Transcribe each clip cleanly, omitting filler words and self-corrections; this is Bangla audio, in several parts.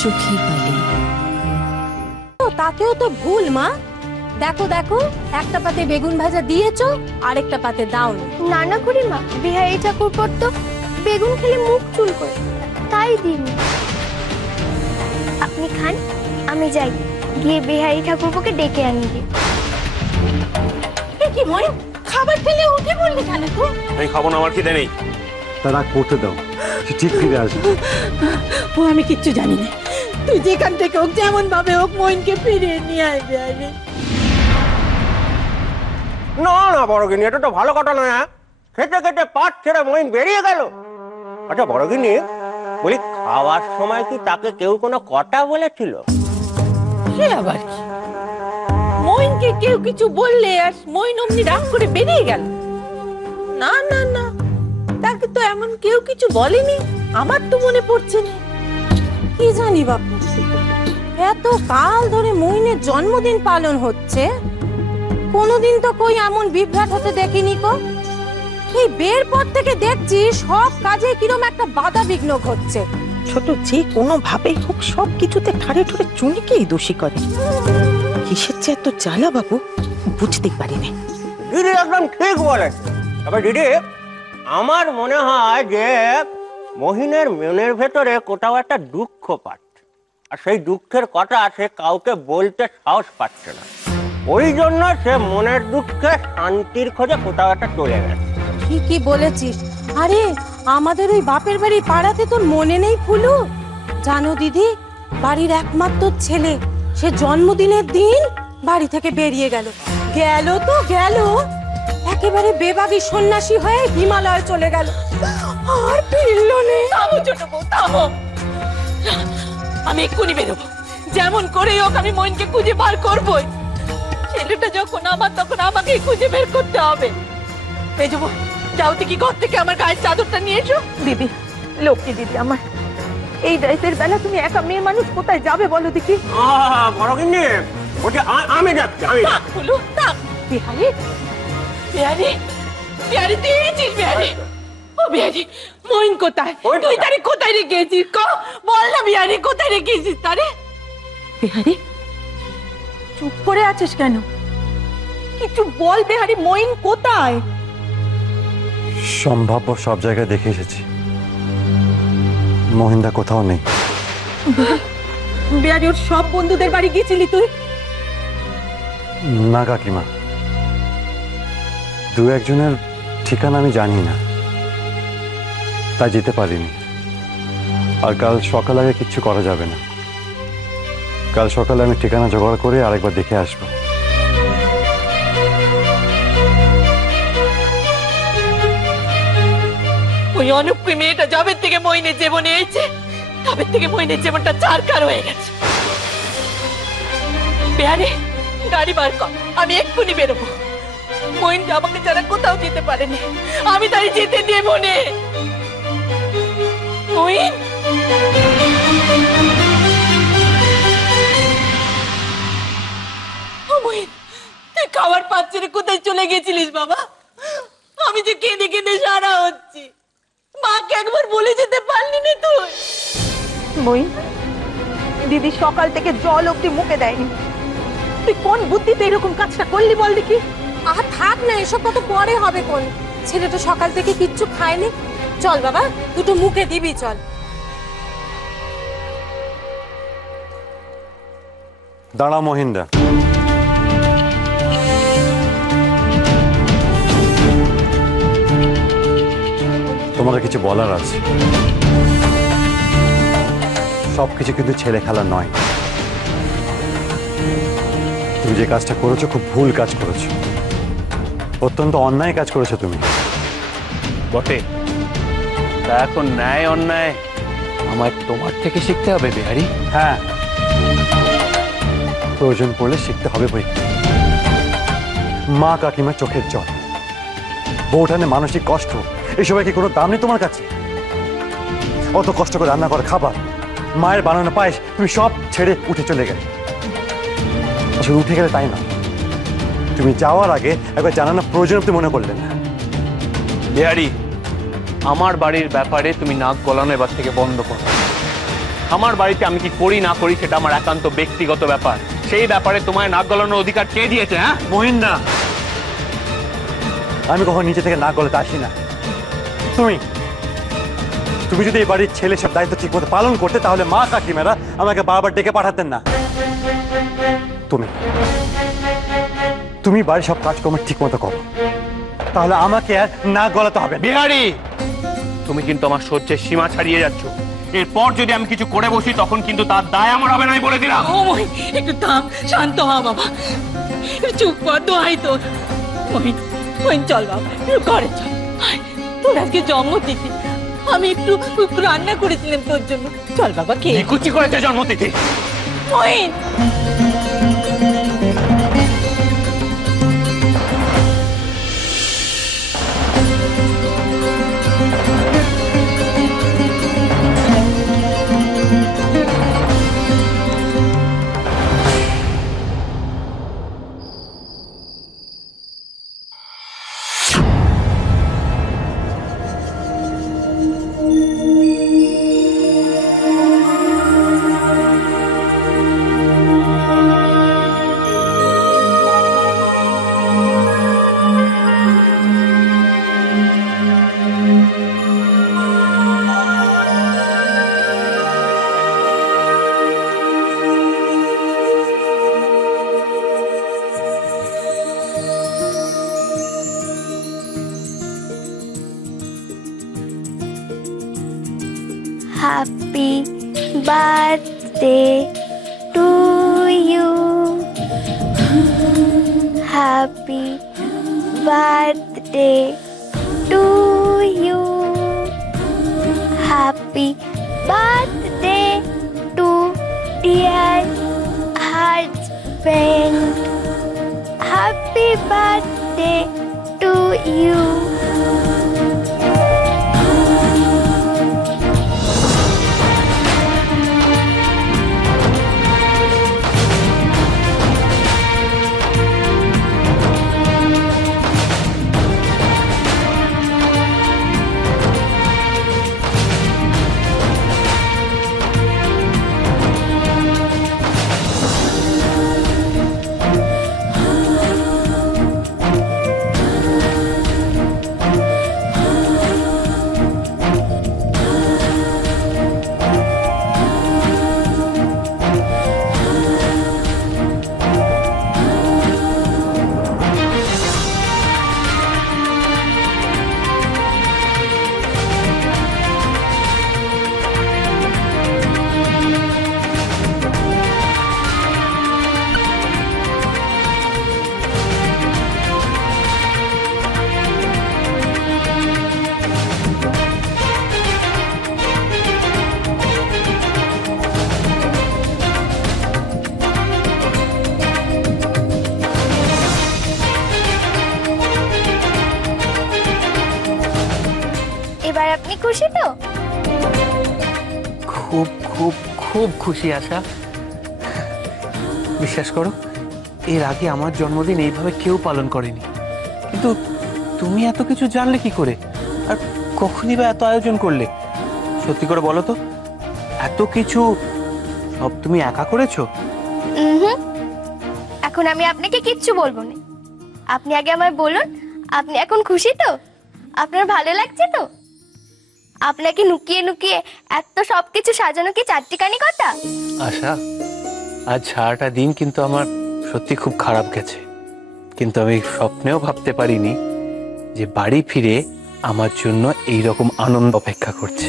চোখে পালি তাকেও তো ভুল মা। দেখো দেখো, একটা পাতে বেগুন ভাজা দিয়েছো, আরেকটা পাতে দাও না না করি মা, বিহারী ঠাকুরপো তো বেগুন খেলে মুখ চুল করে, তাই দিইনি। আপনি খান, আমি যাই গিয়ে বিহারী ঠাকুরপোকে ডেকে আনি দিই। কি মই খাবার খেলে উঠে পড়লি কেন তুই? আমি খাবো না, আমার খিদে নেই। তারা করতে দাও, সে ঠিক ফিরে আসবে। ও আমি কিচ্ছু জানি না, তুই যেখান থেকে হোক যেমন ভাবে হোক মইনকে ফিরিয়ে নিয়ে আসবে। আরে না না বড়গিনি, এটা তো ভালো কথা নয়। খেতে খেতে পাট ছেড়ে মইন বেরিয়ে গেল। আচ্ছা বড়গিনি, বলি খাওয়ার সময় কি তাকে কেউ কোনো কথা বলেছিল? সে আবার কি, মইনকে কেউ কিছু বললে আর মইন অমনি রাগ করে বেরিয়ে গেল? না না না, তাকে তো এমন কেউ কিছু বলেনি, আমার তো মনে পড়ছে না। কি জানি বাপু, এত কাল ধরে মইনের জন্মদিন পালন হচ্ছে, কোনোদিন তো কই এমন বিভ্রাট হতে দেখিনি কো। এই বের পর থেকে দেখছি সব কাজে কিরম একটা বাধা বিঘ্ন ঘটছে। ছোট যে কোনো ভাবে হোক সব কিছুতে ঠাড়ে ঠুড়ে চুনিকেই দোষী করে। কিসের যে এত জ্বালা বাবু বুঝতে পারি না। দিদি একদম ঠিক বলেছে। তবে দিদি, আমার মনে হয় যে মহিনের মনের ভেতরে কোথাও একটা দুঃখ পাচ্ছে, আর সেই দুঃখের কথা সে কাউকে বলতে সাহস পাচ্ছে না। ওই জন্য সে মনের দুঃখে শান্তির খোঁজে কোথাও একটা চলে গেছে। ঠিকই বলেছিস। আরে আমাদের ওই বাপের বাড়ি পাড়াতে তোর মনে নেই ফুলু? জানো দিদি, বাড়ির একমাত্র ছেলে, সে জন্মদিনের দিন বাড়ি থেকে বেরিয়ে গেল। গেল তো গেল, একেবারে বেবাগী সন্ন্যাসী হয়ে হিমালয়ে চলে গেল, আর ফিরল না। থামো ছোট বউ, থামো। আমি এক্ষুনি বেরোবো, যেমন করে হোক আমি মইনকে খুঁজে বার করবোই। ছেলেটা যখন আমার, তখন আমাকেই খুঁজে বের করতে হবে। মেজো বউ, যাও দেখি ঘর থেকে আমার গায়ের চাদরটা নিয়ে এসো। দিদি, লক্ষ্মী দিদি আমার, এই রাতের বেলা তুমি একা মেয়ে মানুষ কোথায় যাবে বলো দেখি? বড়গিন্নি, বলছি আমি যাচ্ছি, আমি বলো না। বিহারি, বিহারি, বিহারি, তুই এসেছিস? বিহারি, ও বিহারি, মইন কোথায়? তুই তারে কোথায় রেখেছিস? বল না বিহারি, কোথায় রেখেছিস তারে? বিহারি, চুপ করে আছিস কেন? কিছু বল বিহারি, মইন কোথায়? সম্ভাব্য সব জায়গায় দেখে এসেছি, মহিন্দা কোথাও নেই। বিহারি, ওর সব বন্ধুদের বাড়ি গিয়েছিলি তুই? না কাকিমা, দু একজনের ঠিকানা আমি জানি না, তাই যেতে পারিনি। আর কাল সকাল আগে কিচ্ছু করা যাবে না। কাল সকালে আমি ঠিকানা জোগাড় করে আরেকবার দেখে আসবো। ওই অনুপী মেয়েটা যবে থেকে মইনের জীবনে এসেছে, তবে থেকে মইনের জীবনটা চারকার হয়ে গেছে। বিহারি, গাড়ি বার কর, আমি এক্ষুনি বেরোবো। মইন আমাকে ছাড়া কোথাও যেতে পারেনি, আমি তাই যেতে দেব না। মইন, মইন, তুই খাবার পাচ্ছি না, কোথায় চলে গেছিলিস বাবা? আমি যে কেঁদে কেঁদে সারা হচ্ছি, মাকে একবার বলে যেতে পারলি না তুই? মইন, দিদি সকাল থেকে জল অব্দি মুখে দেয়নি, তুই কোন বুদ্ধিতে এরকম কাজটা করলি বল দেখি? আর থাক না, এসব কত পরে হবে কোন। ছেলেটা সকাল থেকে কিচ্ছু খায়নি। চল বাবা, দুটো মুখে দিবি, চল। দাঁড়া মহিন্দা, তোমাকে কিছু বলার আছে। সবকিছু কিন্তু ছেলে খেলা নয়। তুমি যে কাজটা করেছো খুব ভুল কাজ করেছো, অত্যন্ত অন্যায় কাজ করেছো তুমি। বটে, তা এখন ন্যায় অন্যায় আমায় তোমার থেকে শিখতে হবে বিহারি। হ্যাঁ, প্রয়োজন পড়লে শিখতে হবে বই। মা কাকিমা চোখের জল, বউঠানে মানসিক কষ্ট, এসবের কি কোনো দাম নেই তোমার কাছে? অত কষ্ট করে রান্না করা খাবার, মায়ের বানানো পায়েস, তুমি সব ছেড়ে উঠে চলে গেলে। শুধু উঠে গেলে তাই না, তুমি যাওয়ার আগে একবার জানানো প্রয়োজন তুমি মনে করলে না। বিহারি, আমার বাড়ির ব্যাপারে তুমি নাক গলানো এবার থেকে বন্ধ করো। আমার বাড়িতে আমি কি করি না করি সেটা আমার একান্ত ব্যক্তিগত ব্যাপার। সেই ব্যাপারে তোমায় নাক গলানোর অধিকার কে দিয়েছে? হ্যাঁ মহিন না, আমি কখন নিচে থেকে নাক গলাতে আসি না। তুমি যদি এই বাড়ির ছেলে সব দায়িত্ব ঠিক মতো পালন করতে, তাহলে মা কাকিমারা আমাকে বারবার ডেকে পাঠাতেন না। তুমি বাড়ির সব কাজকর্ম ঠিক মতো করো, তাহলে আমাকে আর নাক গলাতে হবে না। বিহারি, তুমি কিন্তু আমার সহ্যের সীমা ছাড়িয়ে যাচ্ছ। এরপর যদি আমি কিছু করে বসি তখন কিন্তু তার দায় আমার হবে না, আমি বলে দিলাম। ও মহিন, একটু থাম, শান্ত হ বাবা, চুপ কর, দোহাই তোর। মহিন, মহিন চল বাবা, একটু ঘরে চল। আয়, তোর আজকে জন্মতিথি, আমি একটু রান্না করেছিলাম তোর জন্য। চল বাবা, কে নিকুচি করেছে জন্মতিথি। Mohin. Happy birthday to you. Happy birthday to you. Happy birthday to dear husband. Happy birthday to you. এবার আপনি খুশি তো? খুব খুব খুব খুশি আশা। বিশ্বাস করো, এর আগে আমার জন্মদিন এইভাবে কেউ পালন করেনি। কিন্তু তুমি এত কিছু জানলে কি করে, আর কখনই বা এত আয়োজন করলে? সত্যি করে বলো তো, এত কিছু সব তুমি একা করেছো? এখন আমি আপনাকে কিচ্ছু বলবো না। আপনি আগে আমায় বলুন, আপনি এখন খুশি তো? আপনার ভালো লাগছে তো? আপনাকে লুকিয়ে লুকিয়ে এত সবকিছু সাজানো কি চারটিখানি কথা? আশা, আজ সারাটা দিন কিন্তু আমার সত্যি খুব খারাপ গেছে। কিন্তু আমি স্বপ্নেও ভাবতে পারিনি যে বাড়ি ফিরে আমার জন্য এই রকম আনন্দ অপেক্ষা করছে।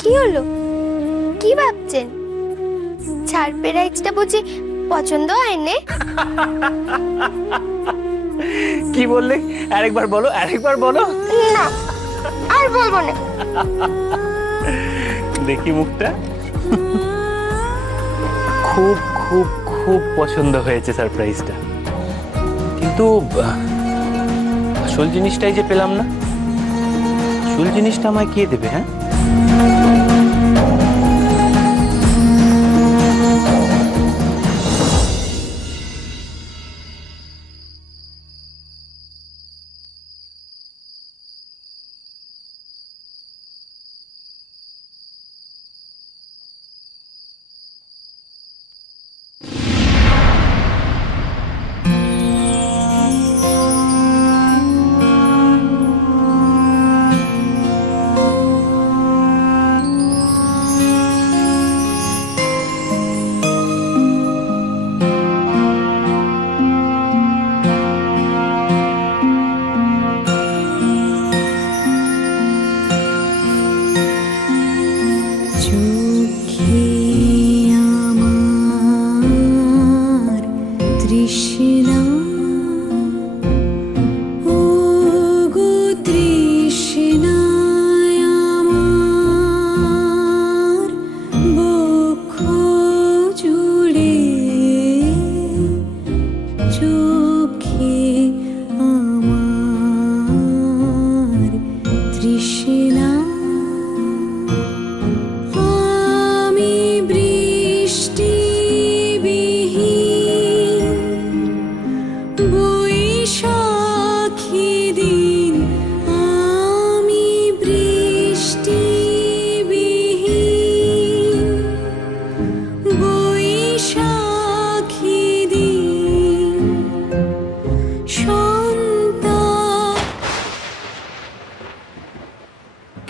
কি হলো? কি ভাবছেন? সারপ্রাইজটা বুঝি পছন্দ হয়নি? কি বললে? আরেকবার বলো, আরেকবার বলো। না, আর বলবো না। দেখি মুখটা। খুব খুব খুব পছন্দ হয়েছে সারপ্রাইজটা, কিন্তু আসল জিনিসটাই যে পেলাম না। আসল জিনিসটা আমায় কে দেবে? হ্যাঁ,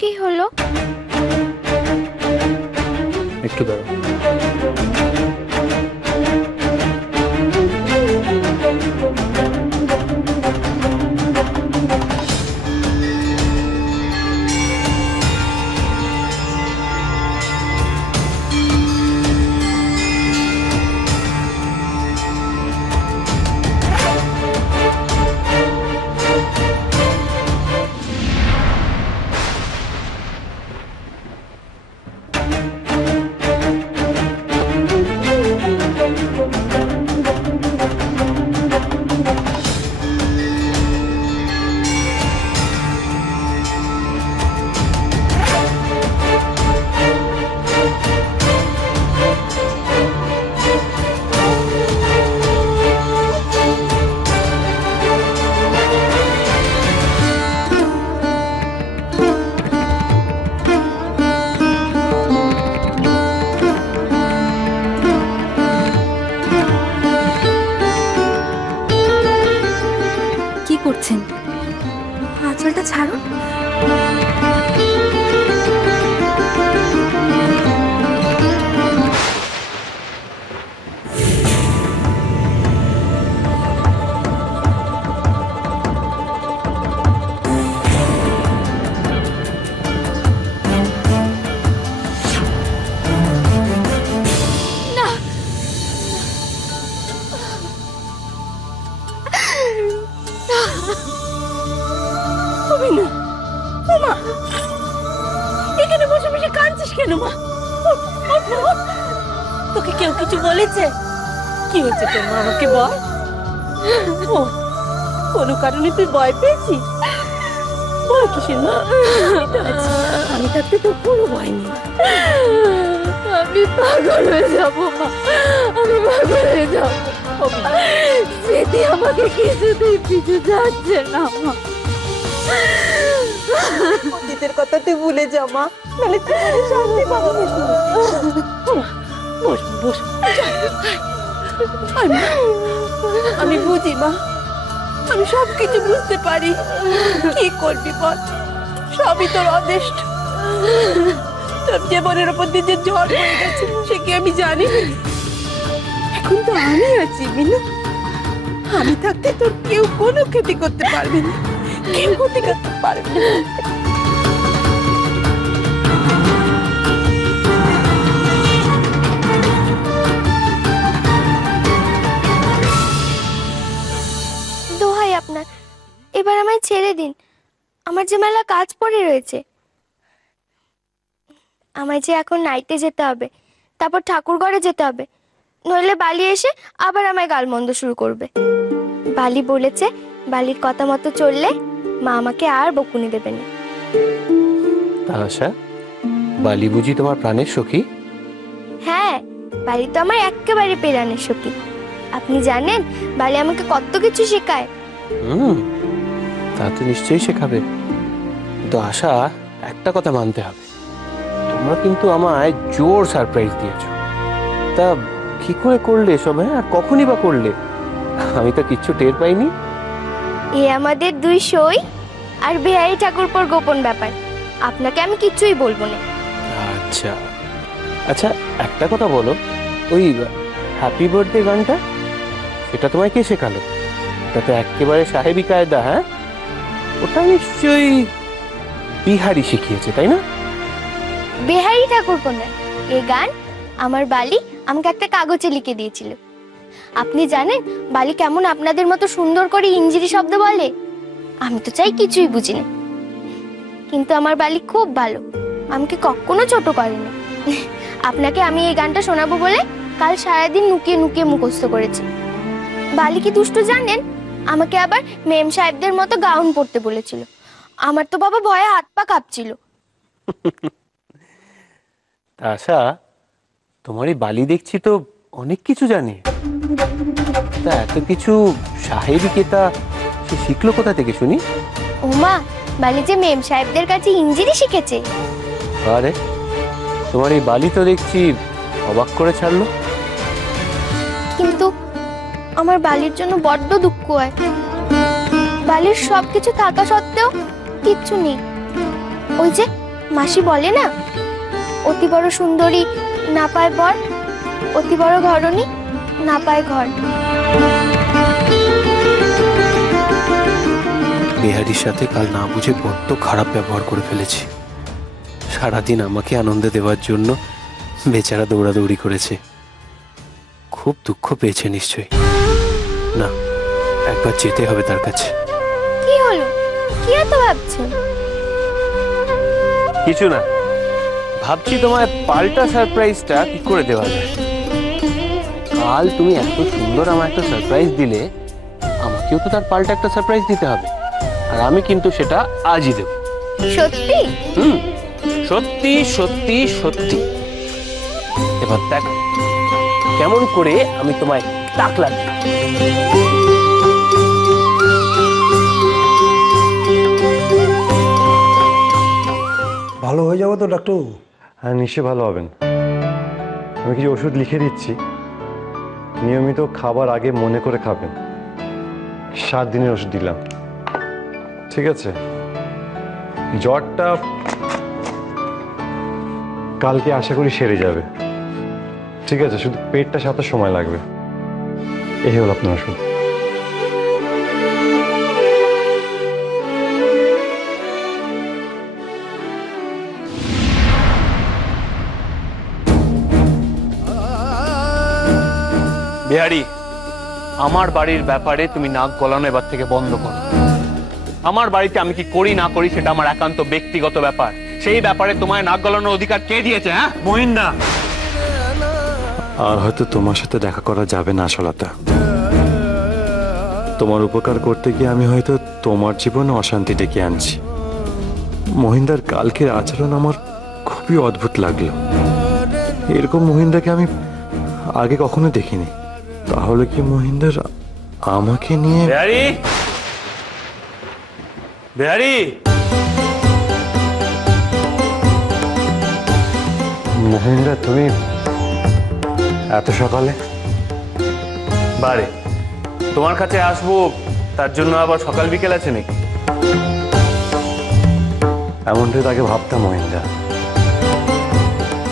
কি হলো? একটু দাঁড়াও। করছেন? আঁচলটা ছাড়ুন। এখানে বসে বসে কাঁদছিস কেন মা? তোকে কেউ কিছু বলেছে? কি হয়েছে তোর মা, আমাকে বল। কোনো কারণে তুই ভয় পেয়েছিস? ভয় কিসের মা? আমি থাকতে তোর কোনো ভয় নেই। আমি পাগল হয়ে যাবো মা, আমি পাগল হয়ে যাবো। স্মৃতি আমাকে কিছুতেই পিছু যাচ্ছে না মা। অতীতের কথা তুই ভুলে যা মা, নাহলে তুই শান্তি পাবো না। বস বস। আমি বুঝি মা, আমি সবকিছু বুঝতে পারি। কি করবি বল, সবই তোর অদৃষ্ট। তোর জীবনের উপর দিয়ে যে ঝড় হয়ে গেছে সে কি আমি জানি? এখন তো আমি আছি মিনু, আমি থাকতে তোর কেউ কোনো ক্ষতি করতে পারবে না, কেউ ক্ষতি করতে পারবে না। দোহাই আপনার, এবার আমায় ছেড়ে দিন। আমার যে মেলা কাজ পড়ে রয়েছে। আমায় যে এখন নাইটে যেতে হবে, তারপর ঠাকুর ঘরে যেতে হবে, নইলে বালি এসে আবার আমায় গালমন্দ শুরু করবে। বালি বলেছে বালির কথা মতো চললে মা আমাকে আর বকুনি দেবে না। তালাশা, বালি বুঝি তোমার প্রাণের সখী? হ্যাঁ, বালি তো আমার একেবারে প্রাণের সখী। আপনি জানেন বালি আমাকে কত কিছু শেখায়। তা তো নিশ্চয়ই শেখাবে। কিন্তু আশা, একটা কথা মানতে হবে, তোমরা কিন্তু আমায় জোর সারপ্রাইজ দিয়েছো। তা কি করে করলে সব? হ্যাঁ, আর কখনই বা করলে? আমি তো কিচ্ছু টের পাইনি। এ আমাদের দুই সই আর বিহারী ঠাকুরপোর গোপন ব্যাপার, আপনাকে আমি কিচ্ছুই বলবো না। আচ্ছা আচ্ছা, একটা কথা বলো, ওই হ্যাপি বার্থডে গানটা সেটা তোমায় কে শেখালো? এটা তো একেবারে সাহেবী কায়দা। হ্যাঁ, ওটা নিশ্চয়ই বিহারি শিখিয়েছে, তাই না? বিহারী ঠাকুরপো নয়, এই গান আমার বালি আমাকে একটা কাগজে লিখে দিয়েছিল। আপনি জানেন বালি কেমন আপনাদের মতো সুন্দর করে ইংরেজি শব্দ বলে? আমি তো চাই কিছুই বুঝি না, কিন্তু আমার বালি খুব ভালো, আমাকে কখনো ছোট করেনি। আপনাকে আমি এই গানটা শোনাবো বলে কাল সারাদিন নুকিয়ে নুকিয়ে মুখস্থ করেছি। বালি কি দুষ্টু জানেন, আমাকে আবার মেম সাহেবদের মতো গাউন পরতে বলেছিল। আমার তো বাবা ভয়ে হাত পা কাঁপছিল। আশা, তোমার এই বালি দেখছি তো অনেক কিছু জানে। তা এত কিছু সাহেবী কেতা সে শিখলো কোথা থেকে শুনি? ওমা, বালি যে মেম সাহেবদের কাছে ইঞ্জিরি শিখেছে। আরে, তোমার এই বালি তো দেখছি অবাক করে ছাড়লো। কিন্তু আমার বালির জন্য বড্ড দুঃখ হয়। বালির সবকিছু থাকা সত্ত্বেও কিচ্ছু নেই। ওই যে মাসি বলে না, অতি বড় সুন্দরী না পায় বর, অতি বড় ঘরণী না পায় ঘর। বিহারির সাথে কাল না বুঝে বড্ড খারাপ ব্যবহার করে ফেলেছি। সারাদিন আমাকে আনন্দ দেওয়ার জন্য বেচারা দৌড়াদৌড়ি করেছে। খুব দুঃখ পেয়েছে নিশ্চয়ই। না, একবার যেতে হবে তার কাছে। কি হলো, কি এত ভাবছেন? কিছু না, ভাবছি তোমায় পাল্টা সারপ্রাইজটা কি করে দেওয়া যায়। কাল তুমি এত সুন্দর আমার একটা সারপ্রাইজ দিলে, আমাকেও তো তার পাল্টা একটা সারপ্রাইজ দিতে হবে। আর আমি কিন্তু সেটা আজই দেব। সত্যি? সত্যি সত্যি সত্যি। এবার দেখো কেমন করে আমি তোমায় টাকলা দিই। ভালো হয়ে যাবো তো ডাক্তার? হ্যাঁ, নিশ্চয়ই ভালো হবেন। আমি কিছু ওষুধ লিখে দিচ্ছি, নিয়মিত খাবার আগে মনে করে খাবেন। 7 দিনের ওষুধ দিলাম, ঠিক আছে? জ্বরটা কালকে আশা করি সেরে যাবে, ঠিক আছে? শুধু পেটটা সাথে সময় লাগবে। এই হলো আপনার ওষুধ। বিহারি, আমার বাড়ির ব্যাপারে তুমি নাক গলানো এবার থেকে বন্ধ করো। আমার বাড়িতে আমি কি করি না করি সেটা আমার একান্ত ব্যক্তিগত ব্যাপার। সেই ব্যাপারে তোমায় নাক গলানোর অধিকার কে দিয়েছে? হ্যাঁ, মহিন্দা। আর হয়তো তোমার সাথে দেখা করা যাবে না আশালতা। তোমার উপকার করতে গিয়ে আমি হয়তো তোমার জীবনে অশান্তি ডেকে আনছি। মহিন্দার কালকের আচরণ আমার খুবই অদ্ভুত লাগলো। এরকম মহিন্দাকে আমি আগে কখনো দেখিনি। তাহলে কি মহিন্দার আমাকে নিয়ে? বিহারি, বিহারি, মহিন্দা, তুমি এত সকালে? বারে তোমার কাছে আসবো তার জন্য আবার সকাল বিকেল আছে নাকি? এমনটাই তাকে ভাবতাম মহিন্দা,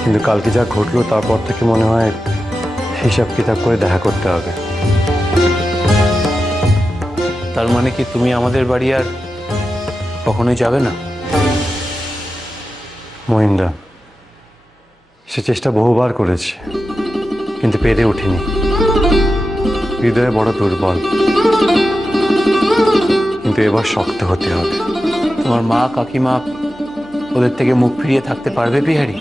কিন্তু কালকে যা ঘটলো তারপর থেকে মনে হয় হিসাব কিতাব করে দেখা করতে হবে। তার মানে কি তুমি আমাদের বাড়ি আর কখনোই যাবে না? মহিন্দা, সে চেষ্টা বহুবার করেছে, কিন্তু পেরে ওঠেনি। হৃদয়ে বড় দুর্বল, কিন্তু এবার শক্ত হতে হবে। তোমার মা কাকিমা ওদের থেকে মুখ ফিরিয়ে থাকতে পারবে বিহারি?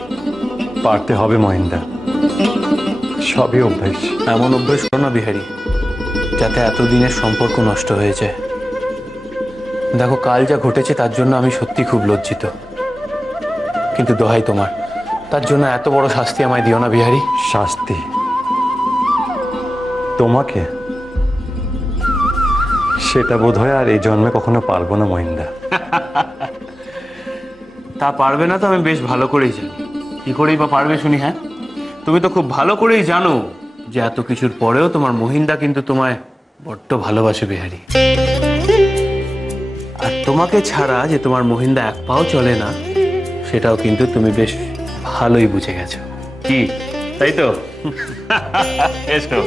পারতে হবে মহিন্দা, সবই অভ্যেস। এমন অভ্যেস করো না বিহারি যাতে এতদিনের সম্পর্ক নষ্ট হয়ে যায়। দেখো, কাল যা ঘটেছে তার জন্য আমি সত্যি খুব লজ্জিত, কিন্তু দোহাই তোমার, তার জন্য এত বড় শাস্তি আমায় দিও না বিহারী। শাস্তি তোমাকে? সেটা বোধ হয় আর এই জন্মে কখনো পারবো না মহিন্দা। তা পারবে না তো আমি বেশ ভালো করেই জানি। কি করেই বা পারবে শুনি? হ্যাঁ, তুমি তো খুব ভালো করেই জানো যে এত কিছুর পরেও তোমার মহিন্দা কিন্তু তোমায় বড্ড ভালোবাসে বিহারী। আর তোমাকে ছাড়া যে তোমার মহিন্দা এক পাও চলে না সেটাও কিন্তু তুমি বেশ ভালোই বুঝে গেছো। কি তাই তো? এসো।